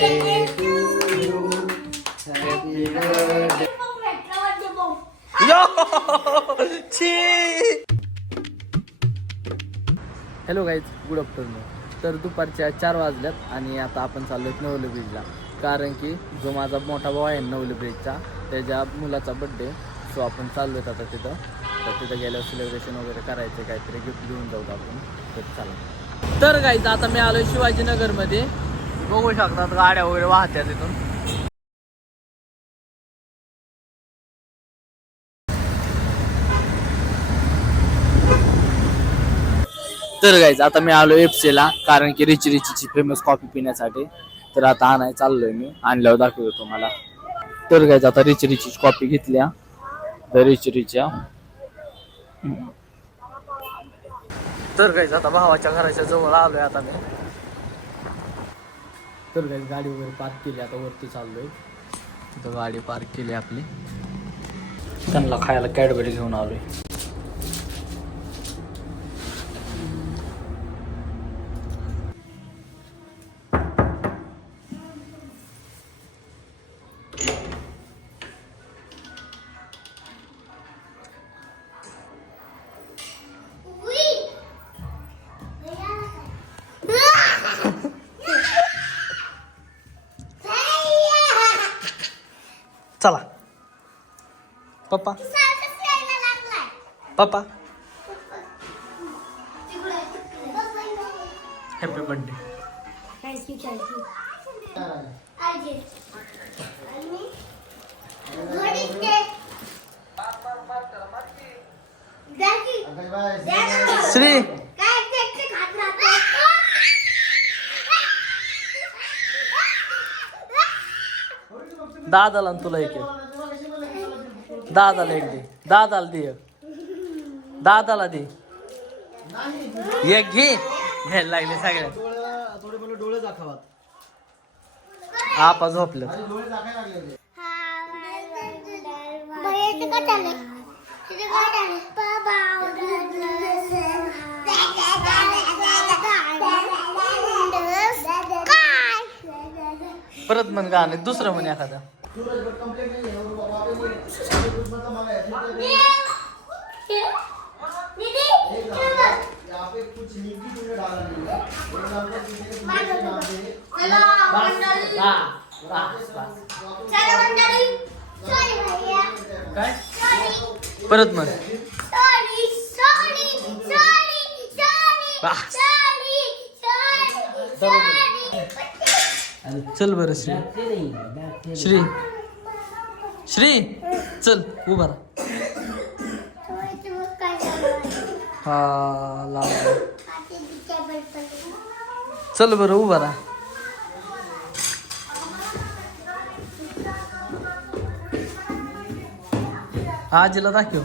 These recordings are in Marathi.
birthday to you. Happy birthday. Hello guys good afternoon तर दुपारच्या चार वाजल्यात आणि आता आपण चाललो आहेत नवले ब्रिजला कारण की जो माझा मोठा भाऊ आहे नवले ब्रिजचा त्याच्या मुलाचा बड्डे सो आपण चाललो आहेत आता तिथं. तर तिथं गेल्यावर सेलिब्रेशन वगैरे करायचं काहीतरी गिफ्ट घेऊन जाऊ आपण. तर चालेल तर गाईज आता मी आलो शिवाजीनगरमध्ये. बघू शकतात गाड्या वगैरे वाहत्या तिथून. तर गाईज आता मी आलो एफसीला कारण की रिची रिचीची फेमस कॉफी पिण्यासाठी. तर आता आणाय चाललोय मी आणल्यावर दाखवतो तुम्हाला. तर गाईज आता रिची रिचीची कॉफी घेतल्या. तर रिची रिच्या. तर गाईज आता भावाच्या घराच्या जवळ आलोय आता मी. तर गाईज गाडी वगैरे पार्क केली आता वरती चाललोय. तिथं गाडी पार्क केली आपली. त्यांना खायला कॅडबरी घेऊन आलोय. आहे पप्पा. पप्पा. Happy birthday Shri. दादाला तुला एक एक दादाला एक दे. दादाला दे. एक दादाला दे. एक घे. घ्यायला लागले सगळ्या थोडे मला डोळे दाखवा आपा झोपलं. डोळे दाखायला लागले परत म्हण गाणे दुसरं म्हण एखादं. सूरज बट कंप्लेंट नहीं है मतलब मांगा है है यहाँ पे कुछ नीति तुमने डाला नहीं. है के नाम पे काय परत म्हण चल बरं श्री. श्री. श्री चल उभा हा लाव चल बरं उभा राहा. आजीला दाखव.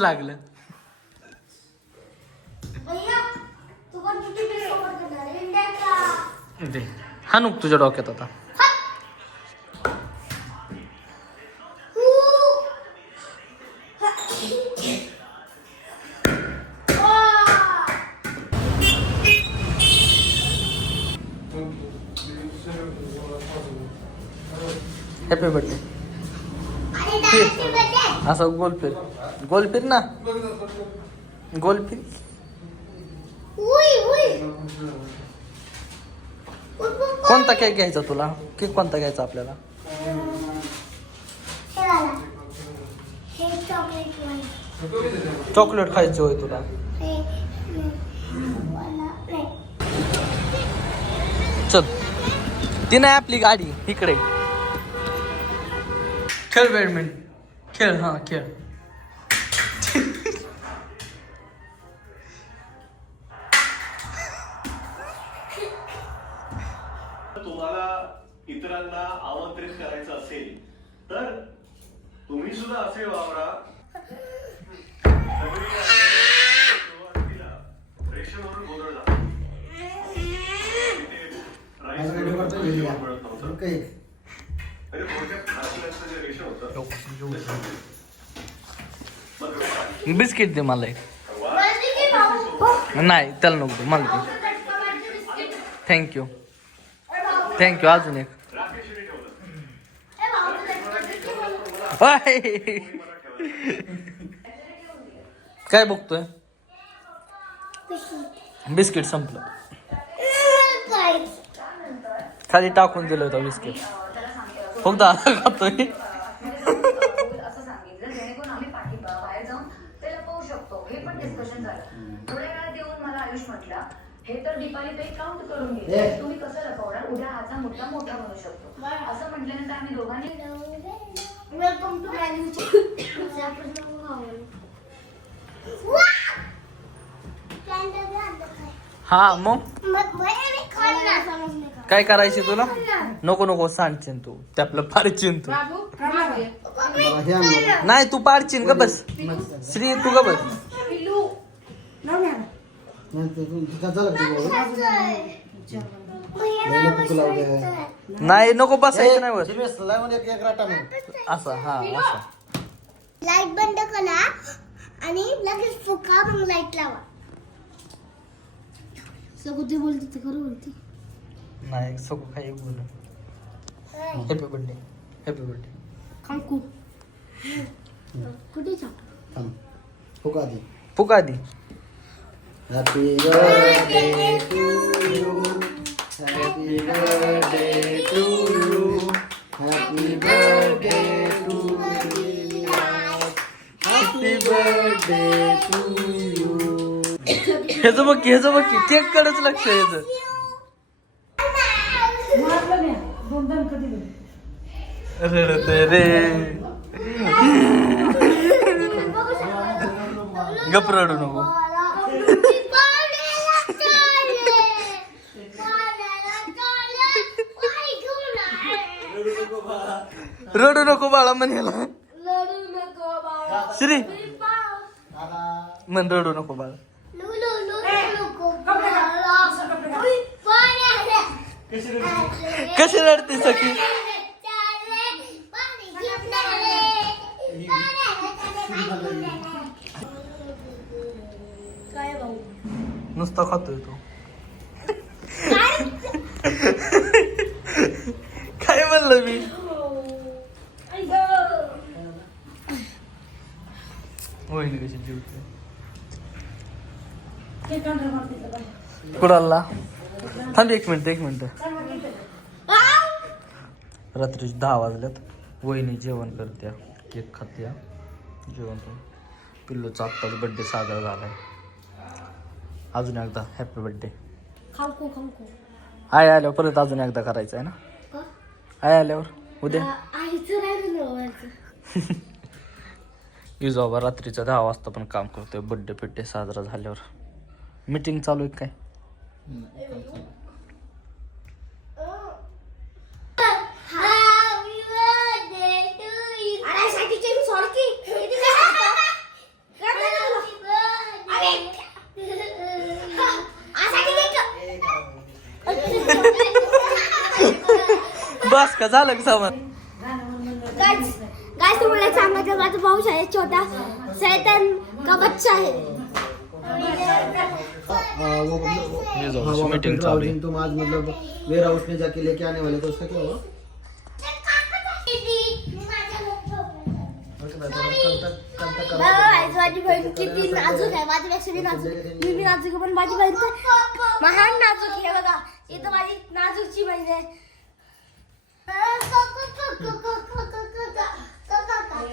लागलं. दे. हा नुक तुझ्या डोक्यात आता हॅपी बर्थडे असं गोल फिर गोल फिर ना गोल फिर कोणता केक घ्यायचा तुला? केक कोणता घ्यायचा आपल्याला? चॉकलेट खायची होय तुला. चल. ती नाही आपली गाडी. इकडे. खेळ बॅडमिंटन खेळ हा खेळ तुम्हाला इतरांना आमंत्रित करायचं असेल तर तुम्ही सुद्धा असे वावरा सुरुवातीला रेषेवरून गोंधळ झाला. तिथे राईस आज व्हिडिओ करतोय व्हिडिओ. मिळत नव्हतं. काही म्हणजे थोडक्यात घरातल्यांचं जे रेशन होतं ते संपलं. मग व्यवसाय. बिस्किट दे मला एक. नाही त्याला नको दे मला दे. थँक्यू. थँक्यू अजून एक. काय बघतोय? बिस्किट. संपलं. खाली टाकून दिलं होतं बिस्किट. फक्त आता खातोय असं सांगितलं जेणेकरून आम्ही पाठिंबा बाहेर जाऊन ते लपवू शकतो हे पण डिस्कशन झालं थोड्या वेळात येऊन मला आयुष म्हटला हे तर दीपाली ताई काउंट करून. घेते तुम्ही कसं लपवणार? उद्या हाचा मुद्दा मोठा बनू शकतो. असं म्हटल्यानंतर आम्ही दोघांनी वेलकम टू हा मग? काय करायची तुला? नको नको सांगशील तू ते आपलं पाडशील तू हे. आणलं. नाही तू पाडशील का बस. श्री तू का बस. नाही? नको बसायचं नाही बस. असं हा असं. लाइट बंद करा आणि लगेच फुका मग लाइट लावा. सगळं ते बोलते ते खरं बोलते. नाही सगळं काही बोल हॅपी बर्थडे हॅपी बर्थडे काकू कुठे जा. फुका आधी. फुका दी. Happy birthday to you. Happy birthday to you. Happy birthday to you. Happy birthday to you. ह्याचं बघ की ह्याचं बघ की केक कडेच लक्ष ह्याचं रडते रे गप रडू नको रडू नको बाळा म्हणाला श्री. म्हण रडू नको बाळा. कशी रडते? सखी? नुसता खातोय तू. काय म्हणलं मी? होईल कशी जीवते कुडाला थांब एक मिनिट एक मिनिट. रात्रीचे दहा वाजल्यात. वहिनी जेवण करत्या केक खात्या. जेवण करून. पिल्लूचा आत्ताच बड्डे साजरा झालाय. अजून एकदा हॅपी बर्थडे खाऊ खाऊ आय आल्यावर परत अजून एकदा करायचं आहे ना आय आल्यावर? उद्या? बाबा रात्रीच्या दहा वाजता पण काम करतोय बड्डे फिड्डे साजरा झाल्यावर. मीटिंग चालू आहे काय? बस का झालं का सामान? तुम्हाला सांगायचं माझा भाऊ आहे छोटा सैतान का बच्चा है। हाँ, वो हाँ, वो मीटिंग चालू आहे जिन तुम आज मतलब वेयर हाउस में जाके लेके आने वाले तो उसका क्या हुआ? माझी बहीण किती नाजूक आहे माझ्यापेक्षा बी नाजूक मी बी नाजूक आहे, पण माझी बहीण तर महान नाजूक आहे बघा इथं माझी नाजूकची बहीण आहे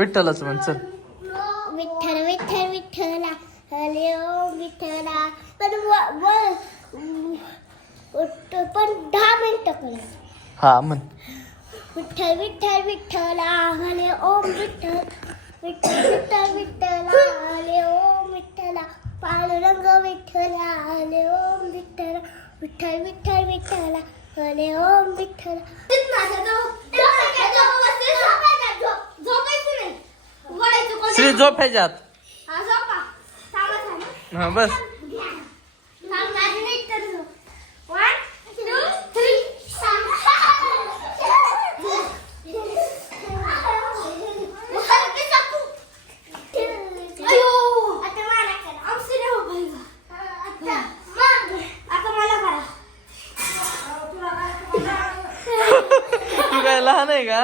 विठ्ठलच म्हण चल. विठ्ठल विठ्ठल विठ्ठला. हरे ओम विठ्ठला. पण व- व- पण दहा मिनिटं करा हा म्हण. विठ्ठल विठ्ठल विठ्ठला. हरे ओम विठ्ठल. विठ्ठल विठ्ठल विठ्ठला. हरे ओम विठ्ठला. पांडुरंग विठ्ठला. हरे ओम विठ्ठला. विठ्ठल विठ्ठल विठ्ठला. हरे ओम विठ्ठला. श्री झोप ह्याच्यात. हा बस आता मला करा तू काय लहान आहे का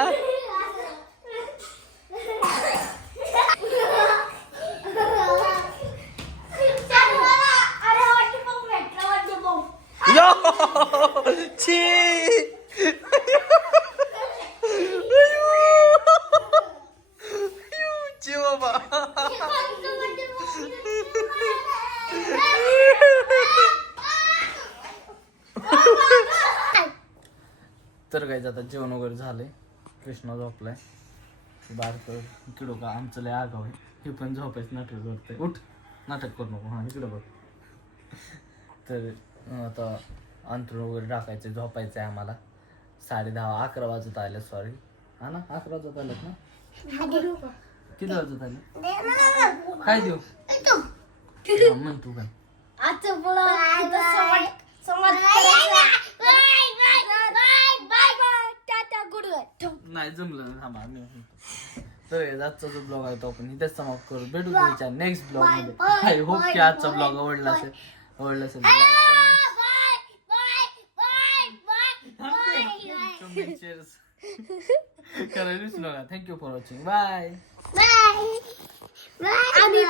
यो छी अयो. अयो, छी बाबा म्हणजे आता जेवण वगैरे झालंय. कृष्णा झोपलाय. बारक किडो का आमचं लय आगाव आहे. हे पण झोपायचं नाटक करतंय उठ नाटक करू नको. हा इकडं बघ. तर आता अंतरून वगैरे टाकायचं झोपायचं आहे आम्हाला. साडे दहा अकरा वाजत आले सॉरी हा ना अकरा वाजत आलेत ना? किती वाजत आले? काय देऊ? म्हण तू काय आजचं बोला संवाद संवाद करायचा. बाय बाय नाही जमलं ना थांबा मी. तर हे आजचा जो ब्लॉग आहे तो आपण इथेच समाप्त करू. भेटू तुमच्या नेक्स्ट ब्लॉगमध्ये. आय होप की आजचा ब्लॉग आवडला. असेल आवडला असेल. करायला विसरू नका thank you for watching bye bye bye आणि